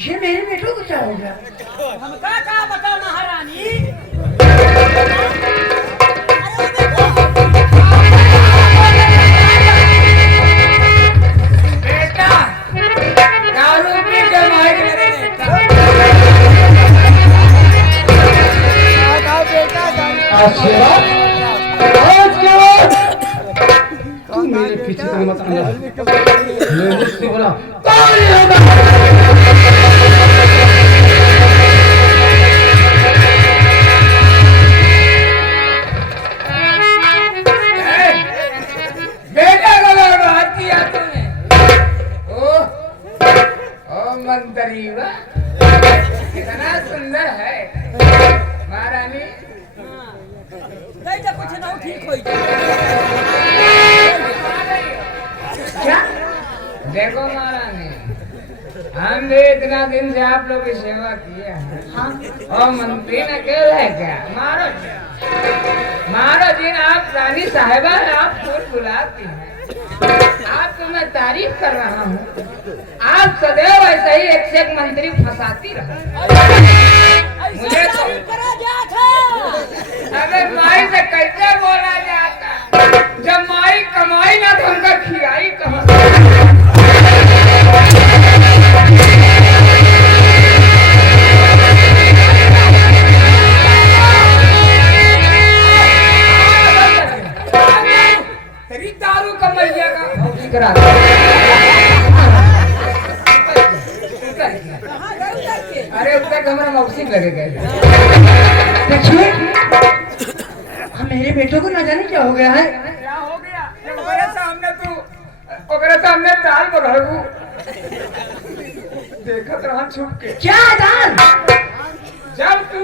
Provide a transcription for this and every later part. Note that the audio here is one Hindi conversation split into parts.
ये मेरे बेटों को क्या हो गया? हमका क्या बता महारानी। बेटा दारू पी के मार मेरे बेटा। तू मेरे पीछे तो मत आना। मैं मुझसे बोला बेटा को बर्बाद किया तूने। ओ मंत्री कितना सुंदर है महारानी। नहीं कुछ ना ठीक हो क्या देखो महारानी, हम भी इतना दिन से आप लोग की सेवा किए हैं। हाँ? और मंत्री ने कह है क्या मारो जिन आप रानी साहिबा आप फूल बुलाती हैं। आपको मैं तारीफ कर रहा हूँ। आप सदैव ऐसे ही एक से एक मंत्री फंसाती रहो। मुझे तो अगर माई से कैसे बोला जाता, जब माई कमाई ना तो उनका खिलाई कहाँ। तेरी दारू कमैया का करा अरे उसका कमरा मौसी लगे गए। देखिए मेरे बेटों को न जाने क्या हो गया है। क्या हो गया? ओकरे सामने ताल बगड़ू देखत रहा छुप के। क्या दाल? जब तू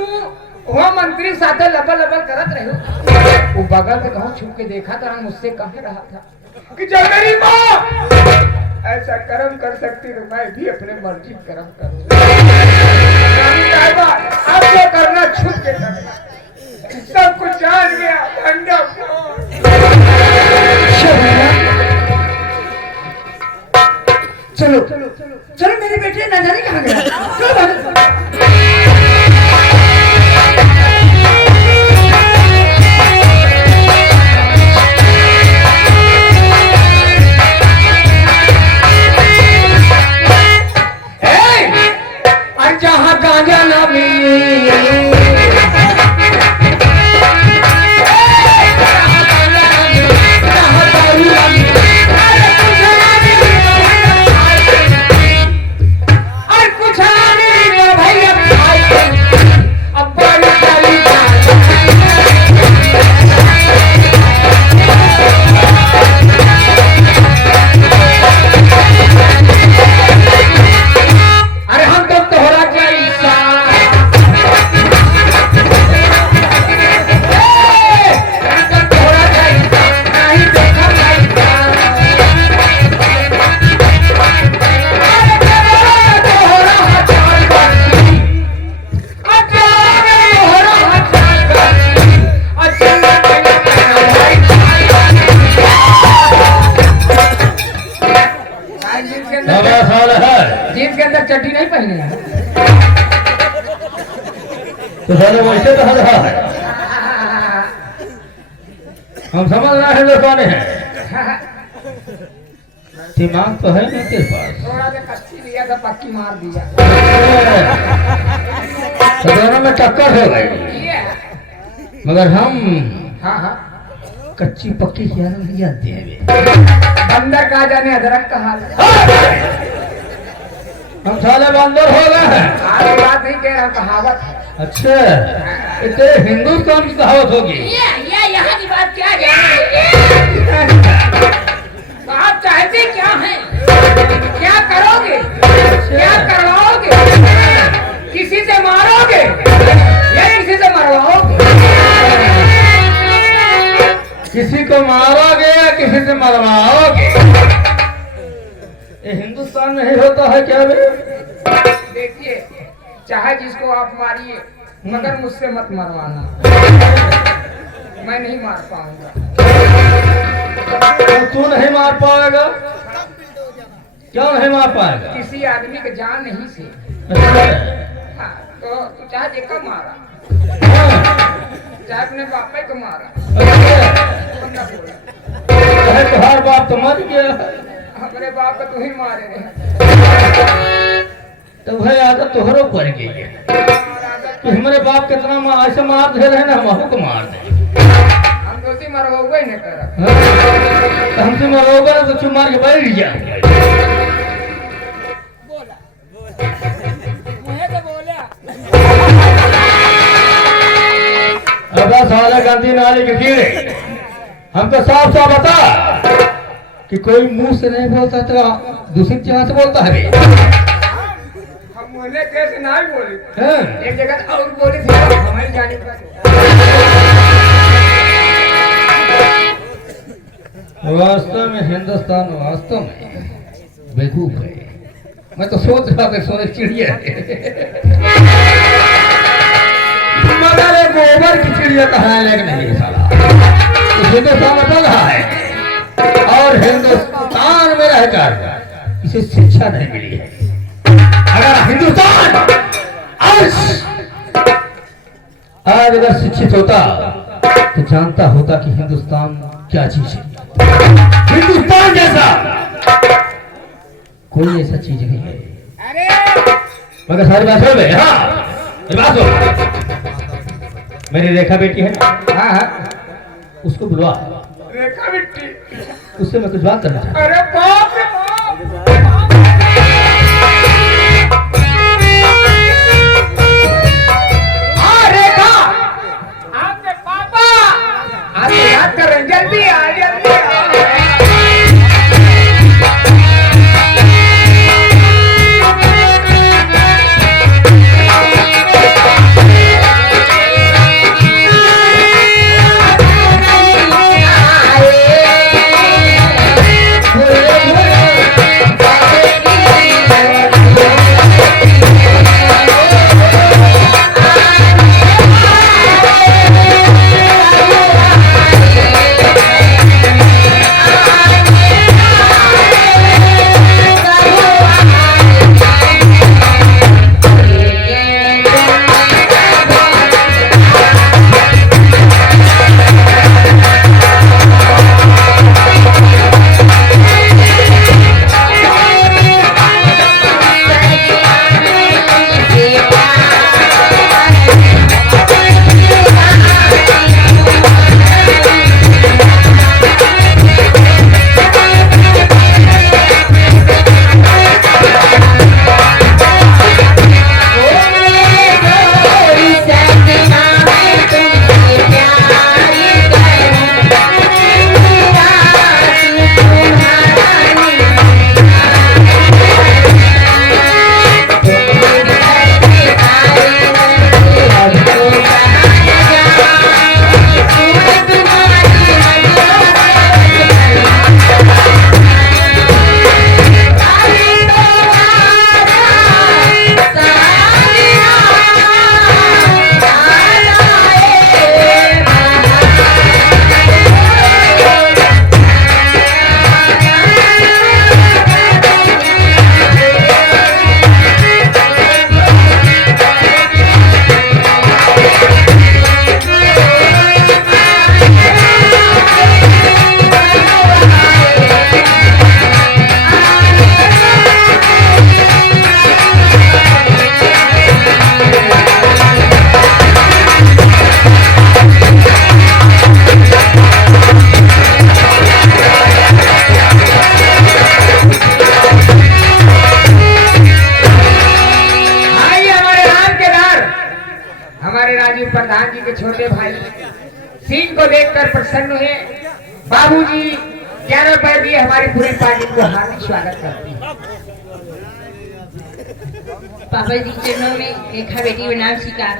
वहाँ मंत्री साथे लबल लबल करत रहे वो बगल से कहूँ छुप के देखा था, मुझसे कह रहा था कि जब मेरी माँ ऐसा कर्म कर सकती तो मैं भी अपने मर्जी कर्म करूँ। अब जो करना छुप के करना, सब कुछ जान गया ठंडा। चलो चलो चलो मेरे बेटे न जाने कहाँ गया। चलो जहाँ गांजा ना मिली चड्डी नहीं पहने तो सारे वैसे कहा रहा है। हम समझ रहे हैं जो कौन है। दिमाग तो है नहीं तेरे पास। थोड़ा सा कच्ची लिया था, पक्की मार दिया तो दोनों में टक्कर हो गई। मगर हम हाँ हाँ कच्ची पक्की क्या नहीं जानते हैं। बंदर कहा जाने अदरक का हाल। हम साले बंदर हो गए हैं। सारी बात नहीं कह रहा, कहावत है। अच्छा तेरे हिंदुस्तान की कहावत होगी। ये यहाँ की बात क्या जाने। आप चाहते क्या हैं? क्या करोगे? क्या करवाओगे? किसी से मारोगे या किसी से मरवाओगे? किसी को मारोगे या किसी से मरवाओगे? ये हिंदुस्तान में ही होता है क्या बे? देखिए चाहे जिसको आप मारिए मगर मुझसे मत मरवाना। मैं नहीं मार पाऊंगा। तू नहीं मार पाएगा क्यों नहीं मार पाएगा? किसी आदमी के जान नहीं से। हाँ, तो तू चाहे देखा मारा, चाहे अपने बापे को मारा, तुम ना बोला। तुम्हारा बाप तो मर गया, हमारे बाप को तू ही मारे रहे। तो भाई आदत तोहरो पड़ गई है कि हमारे बाप कितना ऐसे मार दे रहे ना, हम को मार दे। हम दोषी मरवाऊंगा ही नहीं करा। तो हमसे मरोगा तो तू मार के बैठ जा। बोला मुझे तो बोला अब साला गांधी नाली के कीड़े, हम तो साफ साफ बता कि कोई मुंह से नहीं बोलता तो दूसरी जगह से बोलता है। हम मुझे कैसे नहीं बोले, हाँ। एक जगह और बोले थे हमारी जाने पर। वास्तव में हिंदुस्तान वास्तव में बेवकूफ है। मैं तो सोच रहा था सोने चिड़िया मगर एक गोबर की चिड़िया कहा है, लेकिन नहीं साला हिंदुस्तान में रहा है और हिंदुस्तान में रहकर इसे शिक्षा नहीं मिली है। अगर हिंदुस्तान आज अगर शिक्षित होता तो जानता होता कि हिंदुस्तान क्या चीज है। हिंदुस्तान जैसा कोई ऐसा चीज नहीं है। अरे मगर सारी बात में हाँ ये बात हो, मेरी रेखा बेटी है। हाँ हाँ उसको बुलवा, रेखा बिट्टी। उससे मैं कुछ बात करना चाहता अरे बाप रे बाप। हाँ रेखा, आपके पापा आप याद कर रहे हैं, जल्दी आ जल्दी आ। प्रधान जी के छोटे भाई सीट को देखकर प्रसन्न हुए। बाबूजी 11 रुपए दिए, हमारी पूरी पार्टी को हार्दिक स्वागत करते हैं। पापा जी चरणों में रेखा बेटी बनाम शिकार।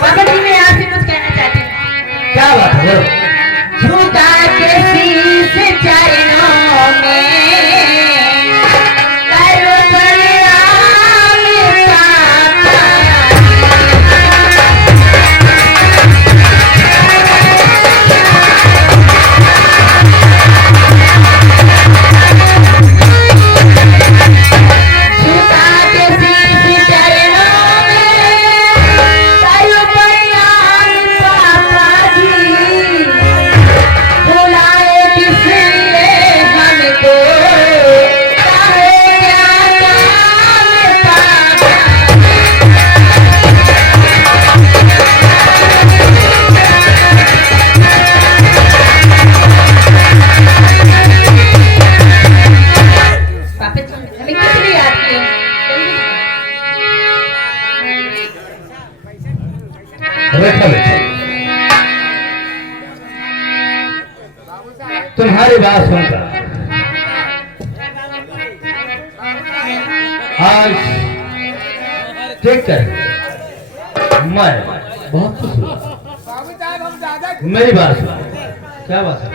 पापा जी मैं आपसे कुछ कहना चाहती हूँ। क्या बात है? झुका के शीश चरणों में करो प्रणाम पापा। आज देख कर मैं बहुत खुश हूँ। बाबू साहब हम ज्यादा मेरी बात सुनो। क्या बात है?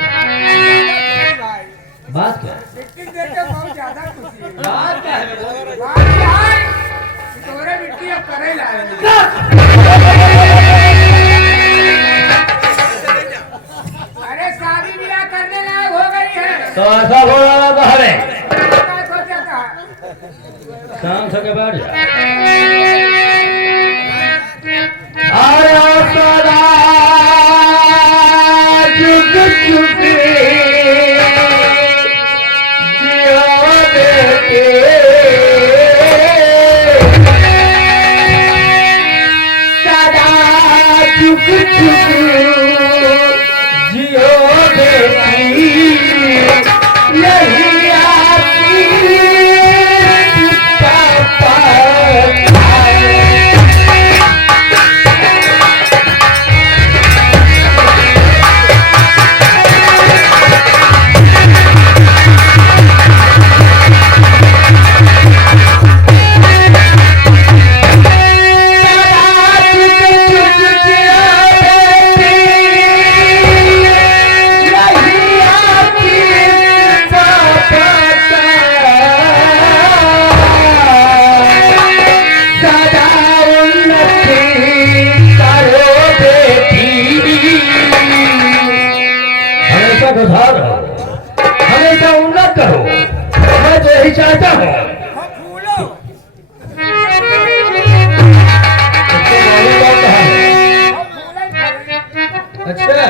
भाई बात क्या है? मिट्टी देख के बहुत ज्यादा खुशी है। बात क्या है? बात क्या है? तोरे मिट्टी अब करे लाए अरे शादी ब्याह करने लायक हो गई है। तो ऐसा बोल रहा था हमें क्या सोचा था? शाम से के बैठ जा। आया सदा जुग जुग जियो बेटे सदा जुग जुग जियो बेटी यही आपकी पापा हमेशा उन्नत करो। मैं तो यही चाहता हूँ। हम फूलो अच्छा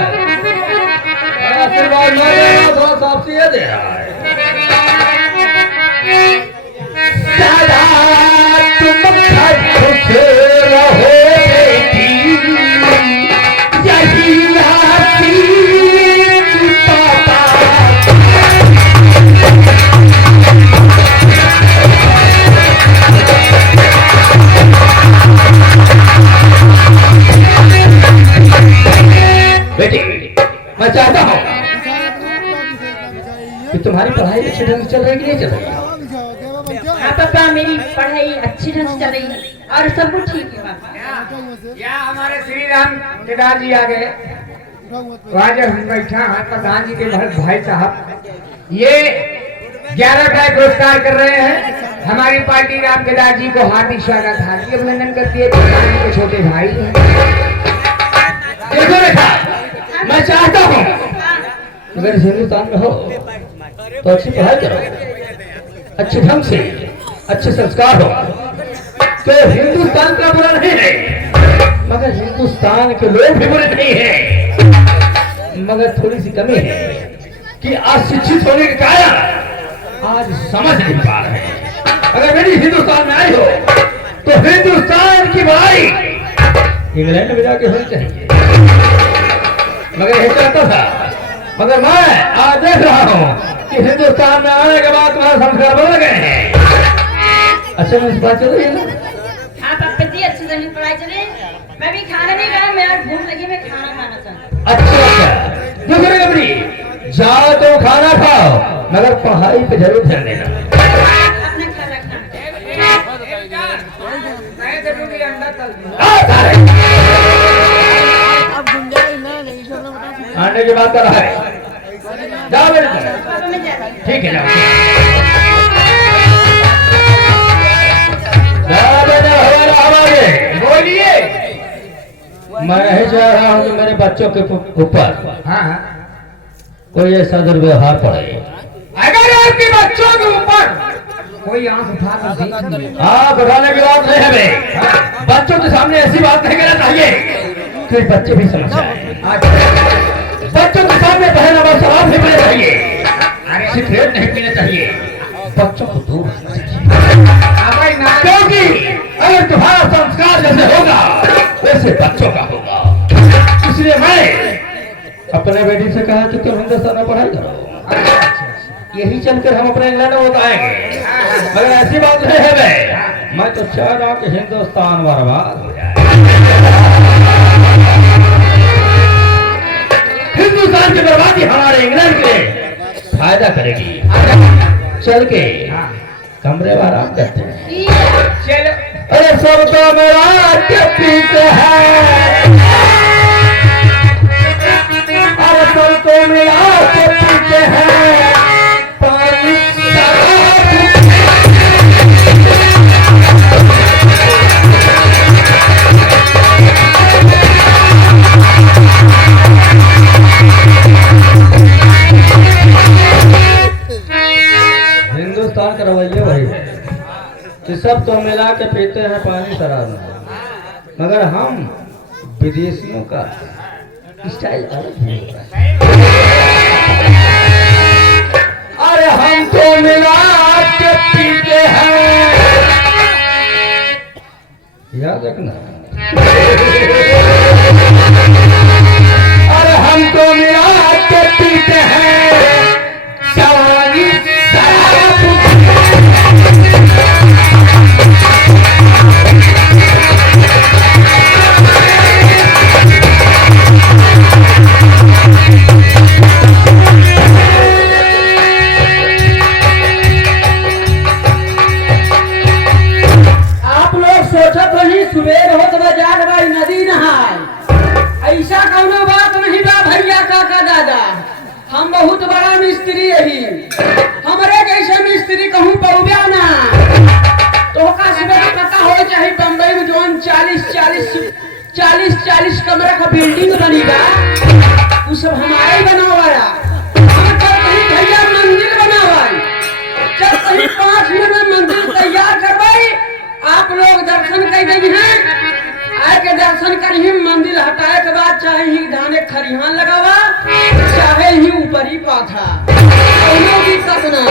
आशीर्वाद मैं दे रहा हूँ, थोड़ा साफ से दे रहा है। सदा तुम खुश रहो बेटी यही आपकी पापा बेटी मैं चाहता हूँ कि तुम्हारी पढ़ाई अच्छे ढंग से चल रही है कि नहीं चल रही है? हाँ पापा, मेरी पढ़ाई अच्छी ढंग से चल रही है और सब कुछ ठीक है पापा। या हमारे श्री राम केदार जी आ गए। वहाँ जब हम बैठा हैं प्रधान जी के भाई साहब ये 11 का पुरस्कार कर रहे हैं। हमारी पार्टी राम केदार जी को हार्दिक स्वागत हार्दिक अभिनंदन करती है। प्रधान जी के छोटे भाई हैं। देखो बेटा मैं चाहता हूँ अगर इस हिंदुस्तान में हो तो अच्छी पढ़ाई करो, अच्छे ढंग से अच्छे संस्कार हो। तो हिंदुस्तान का बुरा नहीं है मगर हिंदुस्तान के लोग भी बुरे नहीं है। मगर थोड़ी सी कमी है कि अशिक्षित होने के कारण आज समझ नहीं पा रहे हैं। अगर मेरी हिंदुस्तान में आई हो तो हिंदुस्तान की भाई इंग्लैंड में जाके होनी चाहिए। मगर यही चाहता था मगर मैं आज देख रहा हूँ कि हिंदुस्तान में आने के बाद तुम्हारे संस्कार बदल गए हैं। अच्छा मैं इस बात चल रही है ना? हाँ पापा जी, अच्छी तरह पढ़ाई चले। मैं भी खाना नहीं खाया, मैं आज भूख लगी, मैं खाना खाना चाहती अच्छा देखो रे गबरी जाओ तो खाना खाओ मगर पढ़ाई पे जरूर ध्यान देना। अपना खाना खाना। मैं तो टूटी अंडा तल दूं। आने की बात कर रहा है। जाओ मेरे तरफ। पापा मैं जाती हूँ। ठीक है जाओ। बोलिए। मैं नहीं चाह रहा हूँ कि मेरे बच्चों के ऊपर हाँ कोई ऐसा दुर्व्यवहार पड़े। अगर आपके बच्चों के ऊपर कोई आंख उठा कर देख ले। आँख उठाने की बात नहीं है बे। बच्चों के सामने ऐसी बात नहीं करना चाहिए कि बच्चे भी समझ जाए। बच्चों के सामने पहला बार शराब नहीं पीना चाहिए, सिगरेट नहीं पीना चाहिए। बच्चों को दूर रखना चाहिए क्योंकि अगर तुम्हारा संस्कार जैसे होगा वैसे बच्चों का होगा। इसलिए मैं अपने बेटी से कहा कि तुम हिंदुस्तान में पढ़ाई करो। यही चलकर हम अपने इंग्लैंड में बताएंगे। मगर ऐसी बात नहीं है बे। मैं तो चाह रहा हूँ कि हिंदुस्तान बर्बाद हो जाए। हिंदुस्तान की बर्बादी हमारे इंग्लैंड के लिए फायदा करेगी। चल के कमरे में आराम करते हैं। चलो अरे सब तो मेरा के पीते हैं, अरे सब तो मेरा के पीते हैं, पानी हिंदुस्तान का रवैया वही है कि सब तो मिला के पीते हैं पानी शराब, मगर हम विदेशियों का स्टाइल अलग ही होता है। अरे हम तो मिला के पीते हैं, याद रखना। अरे हम तो मिला के पीते हैं जवानी शराब। आप लोग सोचत रही सुबेर हो तो जाग भाई नदी नहाए, ऐसा कौनो बात नहीं बा भैया काका दादा। हम बहुत बड़ा मिस्त्री रही, हमरे जैसे मिस्त्री कहूँ पौब्या ना। तो का सुबह पता हो चाहे बम्बई में जोन 40 कमरे का बिल्डिंग बनी बा, वो सब हमारे ही बनावाया। हम कल कहीं भैया मंदिर बनावाई, जब कहीं 5 मिनट में मंदिर तैयार करवाई। आप लोग दर्शन कर गई हैं, आके दर्शन करिए। मंदिर हटाए के बाद चाहे ही धाने खरिहान लगावा, चाहे ही ऊपर ही पाथा, दोनों की दिक्कत ना है।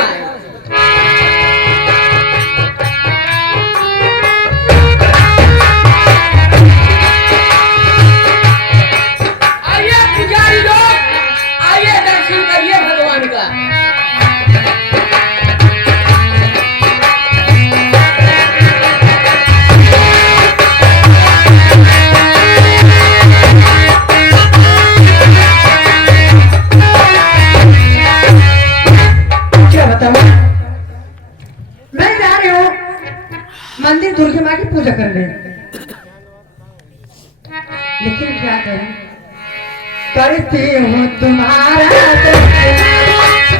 आइए पुजारी लोग, आइए दर्शन करिए भगवान का। क्या बताऊं, मैं जा रही हूँ मंदिर दुर्गा माँ की पूजा करने, लेकिन क्या करूं, करती हूँ तुम्हारा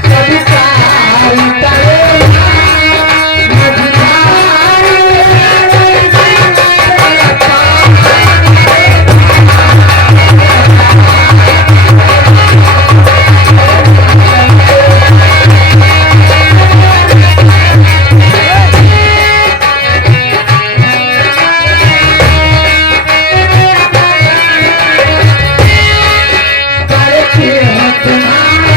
स्वीकार करो करती हूँ तुम्हारा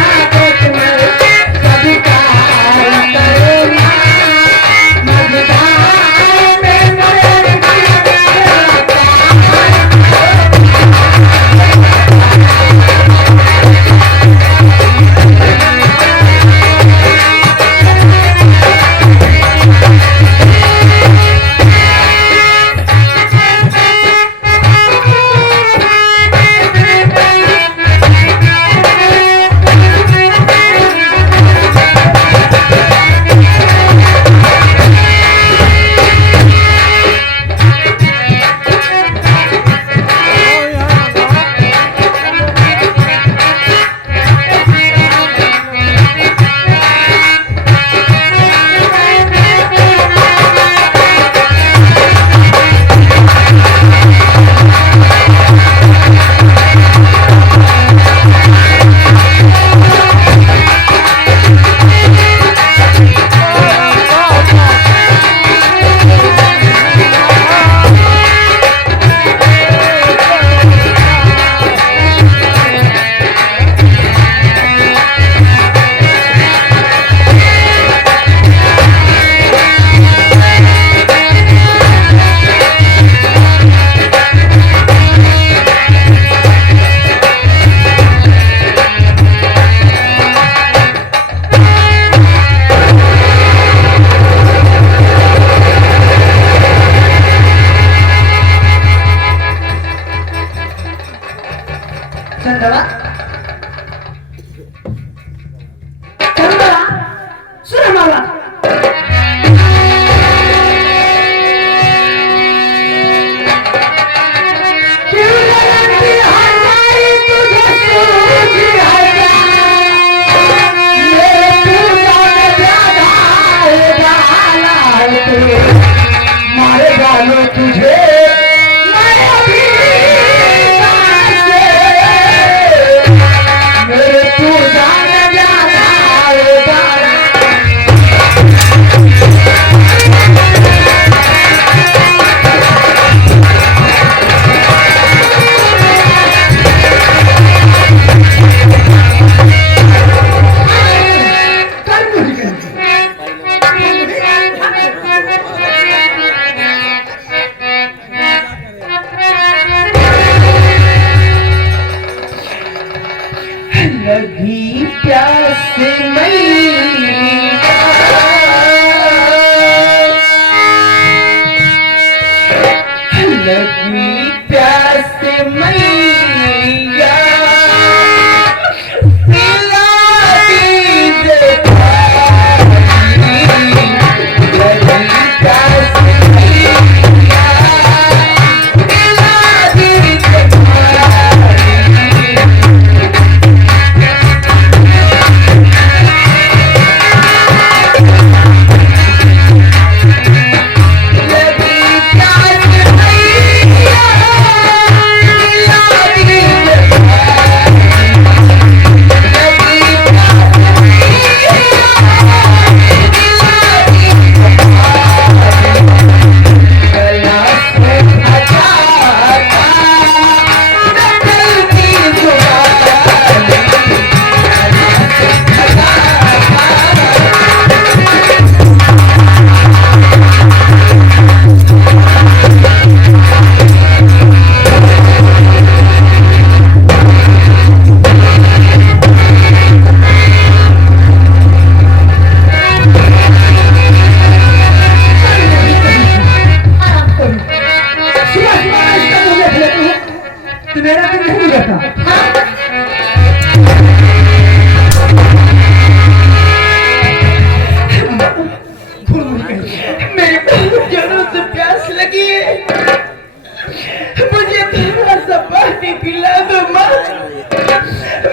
पिला दो माँ,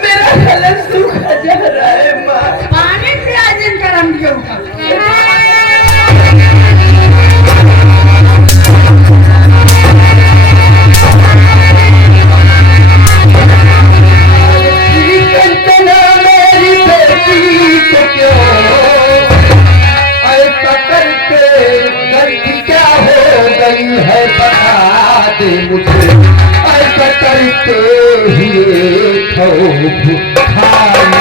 मेरा गला सूखा जा रहा है माँ। पानी पिला दिन गरम दियो मेरी बेटी को क्यों ऐसा करके गलती क्या हो गई है बता दे मुझे, ऐसा करके ही खौफ खाई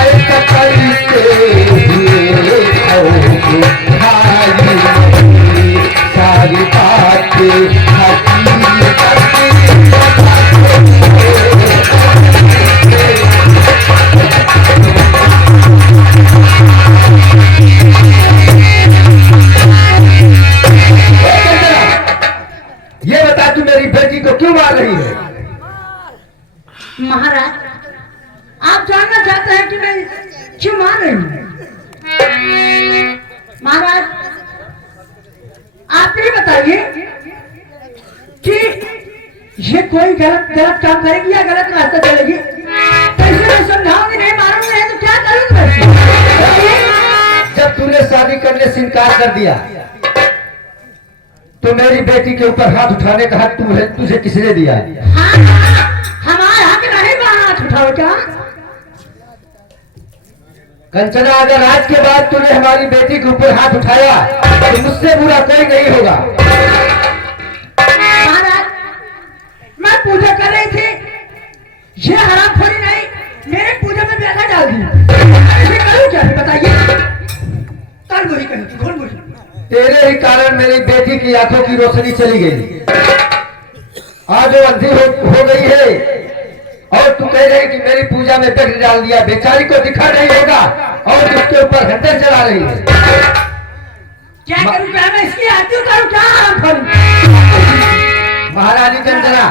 ऐसा करके ही खौफ खाई सारी बातें ये बता तू मेरी बेटी को क्यों मार रही है? महाराज, आप जानना चाहते हैं कि मैं क्यों मार रही हूँ? महाराज, आप ये बताइए कि ये कोई गलत काम करेगी या गलत रास्ता चलेगी? कैसे मैं समझाऊंगी? नहीं मारूंगी नहीं तो क्या करूंगी मैं? जब तूने शादी करने से इनकार कर दिया तो मेरी बेटी के ऊपर हाथ उठाने का हक तुझे किसने दिया? हाँ, हमारा हक नहीं हाथ उठाओ क्या? कंचना, अगर आज के बाद तूने हमारी बेटी के ऊपर हाथ उठाया तो मुझसे बुरा कोई नहीं होगा। महाराज, मैं पूजा कर रही थी, ये हरामखोरी नहीं मेरे पूजा में व्याघात डाल दी। ऐसे करूं क्या बताइए? कल बोली कही, कौन बोली? तेरे ही कारण मेरी बेटी की आंखों की रोशनी चली गई, आज वो अंधी हो गई है। और तू कह रही कि मेरी पूजा में दखल डाल दिया, बेचारी को दिखा नहीं होगा और उसके ऊपर घंटे चला रही है। क्या करूं? क्या मैं इसकी आरती उतारूं? क्या हरामखोरी? महारानी कंचना,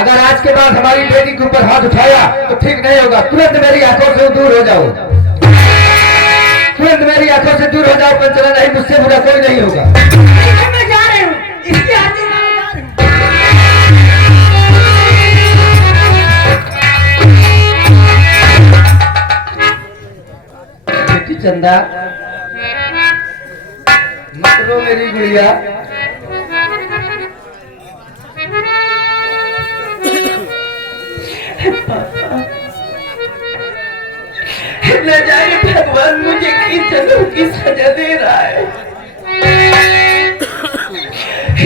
अगर आज के बाद हमारी बेटी के ऊपर हाथ उठाया तो ठीक नहीं होगा। तुरंत मेरी आंखों से दूर हो जाओ, तुरंत मेरी आंखों से दूर हो जाओ कंचना, नहीं मुझसे बुरा कोई नहीं होगा। मैं जा रही हूँ, इसकी आरती उतारने जा रही हूँ। बेटी चंदा, मत रो मेरी गुड़िया। न जाने भगवान मुझे किस जन्म की सजा दे रहा है।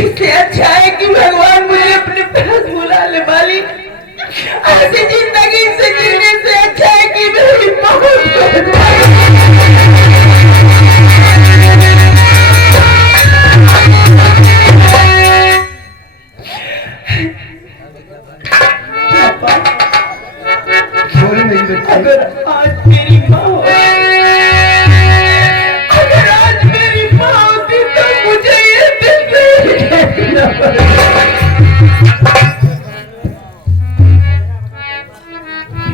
इससे अच्छा है कि भगवान मुझे अपने पास बुला ले। वाली ऐसी जिंदगी से जीने से अच्छा है कि मेरी मौत हो जाए। अगर आज मेरी माँ होती तो मुझे ये दिल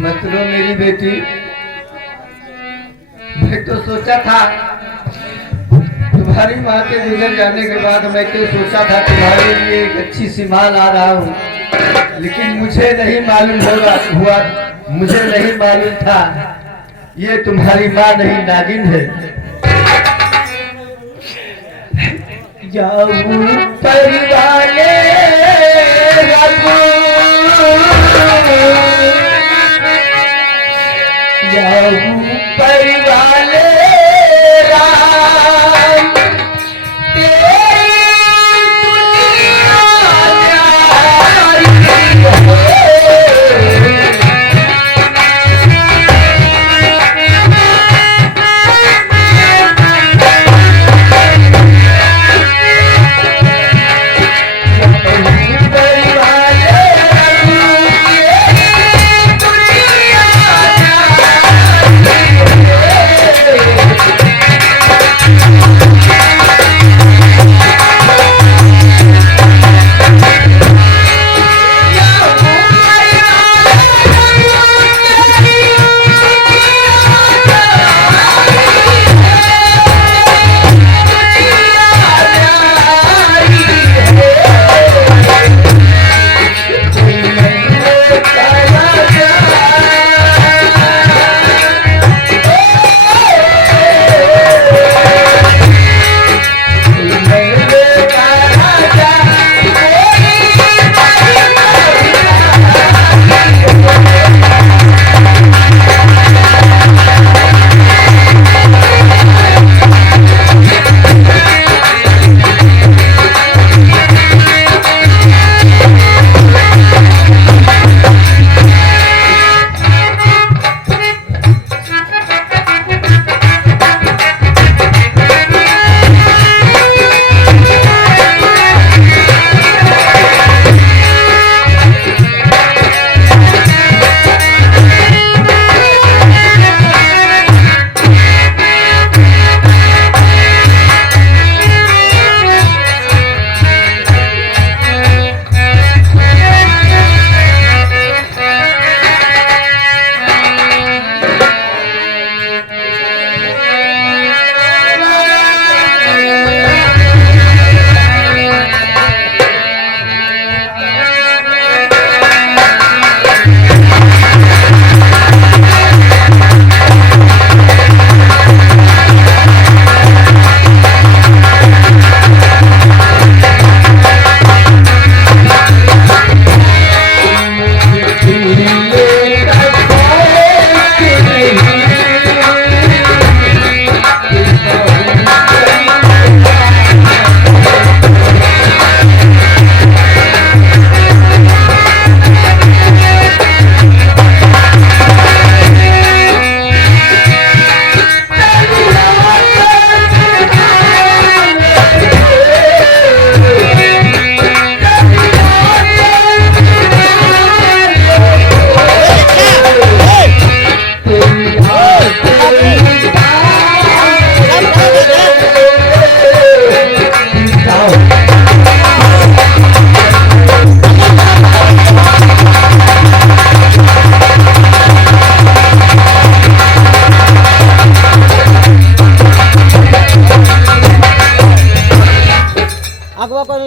मत रो मेरी बेटी। मैं तो सोचा था तुम्हारी माँ के गुजर जाने के बाद मैं तो सोचा था तुम्हारे लिए एक अच्छी सी माँ ला रहा हूँ, लेकिन मुझे नहीं मालूम हुआ मुझे नहीं मालूम था ये तुम्हारी माँ नहीं नागिन है। जाऊं परिवाले जाऊं परिवाले राम तेरी दुनिया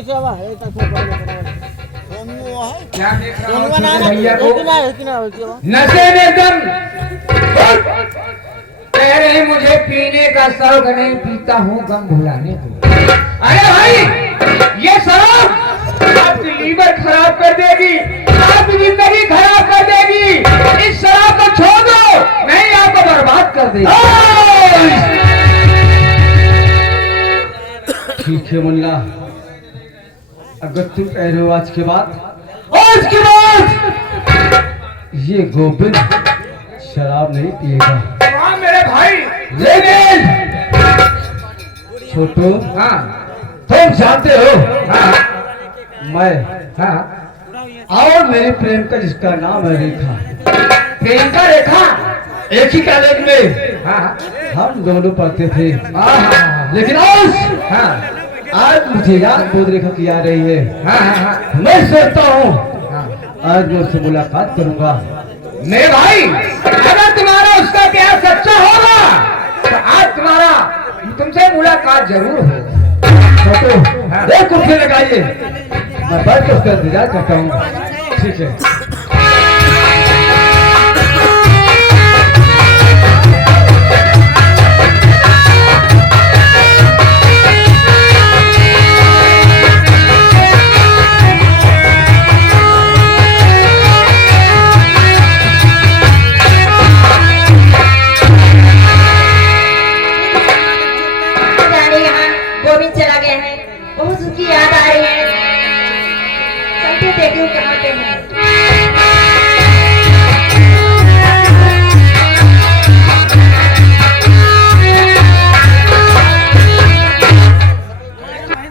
क्या देख रहा हूँ छोटे भैया को नशे में एकदम कह रहे मुझे पीने का शौक नहीं, पीता हूँ गम भुलाने को। अरे भाई ये शराब आपकी लीवर खराब कर देगी, आपकी जिंदगी खराब कर देगी। इस शराब को छोड़ दो, नहीं आपको बर्बाद कर देगी। ठीक है मुन्ना, अगर तुम कह रहे हो आज के बाद ये गोविंद शराब नहीं पिएगा। हाँ मेरे भाई। लेकिन छोटू, हाँ तुम जानते हो हाँ मैं हाँ और मेरे प्रेम का जिसका नाम है रेखा, प्रियंका रेखा। एक ही कॉलेज में हाँ हम दोनों पढ़ते थे। हाँ लेकिन हाँ आज मुझे याद बहुत रेखा की आ रही है। हाँ हाँ मैं सोचता हूँ हाँ। आज मैं उससे मुलाकात करूंगा। मेरे भाई अगर तुम्हारा उसका प्यार सच्चा होगा तो आज तुम्हारा तुमसे मुलाकात जरूर होगी। छोटू, एक कुर्सी लगाइए, मैं बैठ कर उसका इंतजार करता हूँ। ठीक है। गोविंद चला गया है, बहुत उसकी याद आ रही है। चलते देखती हूँ कहाँ पे है।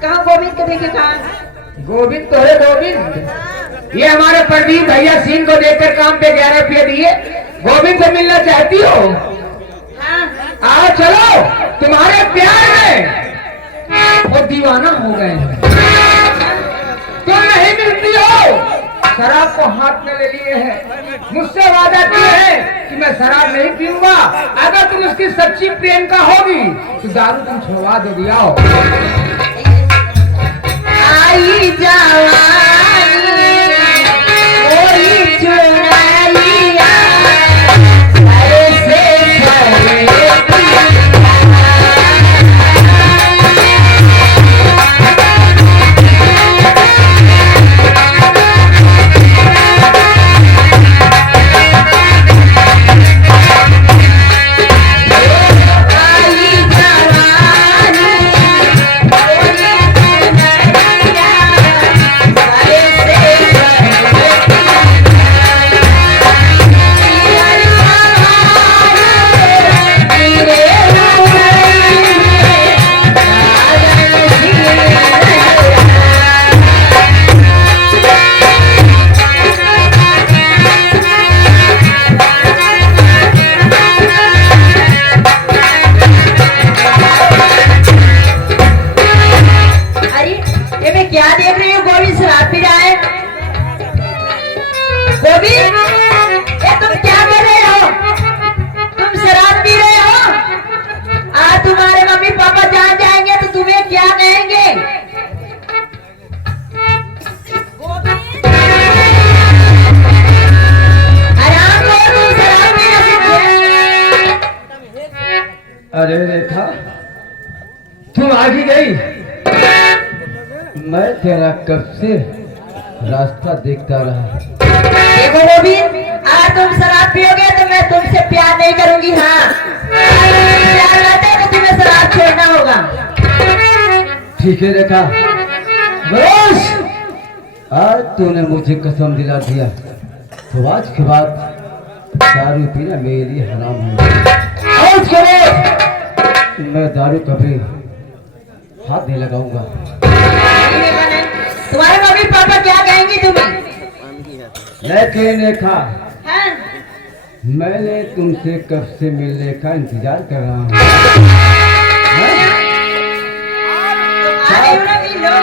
कहाँ गोविंद को देखे? कहाँ? गोविंद तो है गोविंद। ये हमारे प्रदीप भैया सिंह को देखकर काम पे 11 रुपये दिए। गोविंद से मिलना चाहती हो? हाँ आओ चलो, तुम्हारे प्यार में वो दीवाना हो गए हैं। तुम नहीं मिलती हो, शराब को हाथ में ले लिए हैं, मुझसे वादा किए हैं कि मैं शराब नहीं पीऊंगा। अगर तुम उसकी सच्ची प्रेमिका होगी तो दारू तुम छुड़वा दोगी। आओ। आई जवानी कोई चुराइया ऐसे अरे रेखा, तुम आ ही गई। मैं तेरा कब से रास्ता देखता रहा। देखो गोविंद, आज तुम शराब पियोगे तो मैं तुमसे प्यार नहीं करूंगी। हाँ, प्यार करते तो तुम्हें शराब छोड़ना होगा। ठीक है रेखा, बस आज तूने मुझे कसम दिला दिया तो आज के बाद दारू पीना मेरे लिए हराम है। आज के बाद मैं दारू कभी हाथ नहीं लगाऊंगा। तुम्हारे मम्मी पापा क्या कहेंगे तुम्हें? लेकिन रेखा, हाँ? मैंने तुमसे कब से मिलने का इंतजार कर रहा हूँ। आ रही हो ना मिल लो।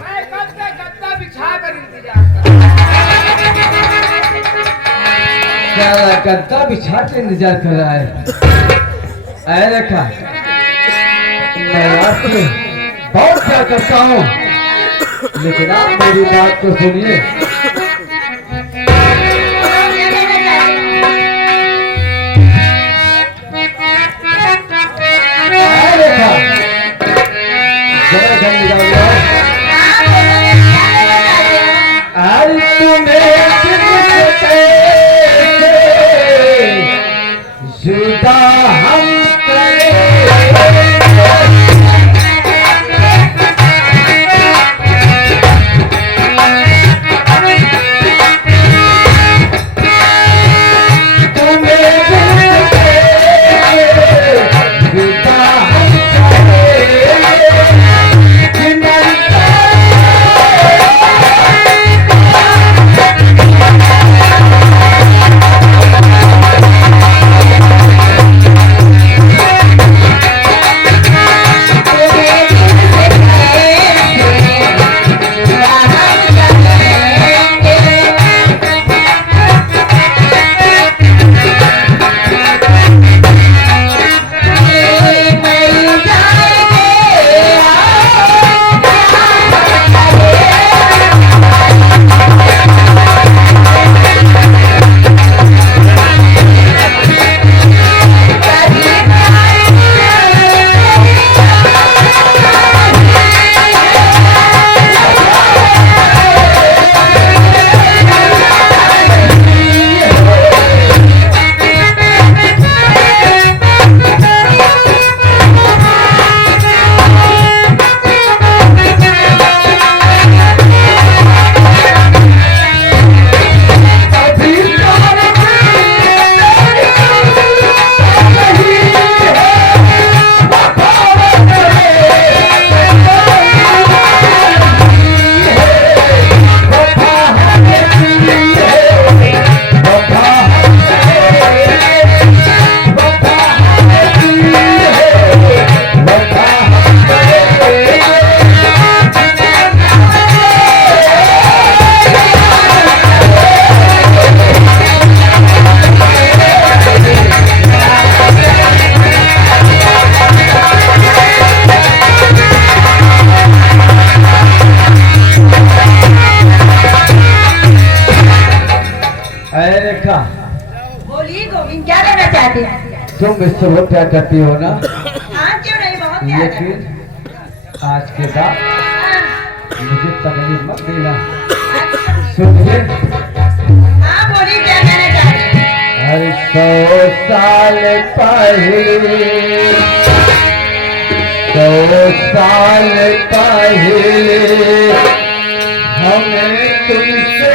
मैं कब से गद्दा बिछा कर इंतजार कर क्या गद्दा बिछा के इंतजार कर रहा है? अरे रेखा, मैं आपसे बहुत प्यार करता हूँ, लेकिन आप मेरी बात को सुनिए। जुदा हम बोलिए गोविंद, क्या कहना चाहते हैं? तुम मुझसे बहुत प्यार करती हो ना, हाँ क्यों नहीं, बहुत प्यार करते हैं। लेकिन आज के बाद मुझे तकलीफ मत देना, सुनिए। हाँ बोलिए, क्या कहना चाहते हैं? हर 100 साल पहले 100 साल पहले हमें तुमसे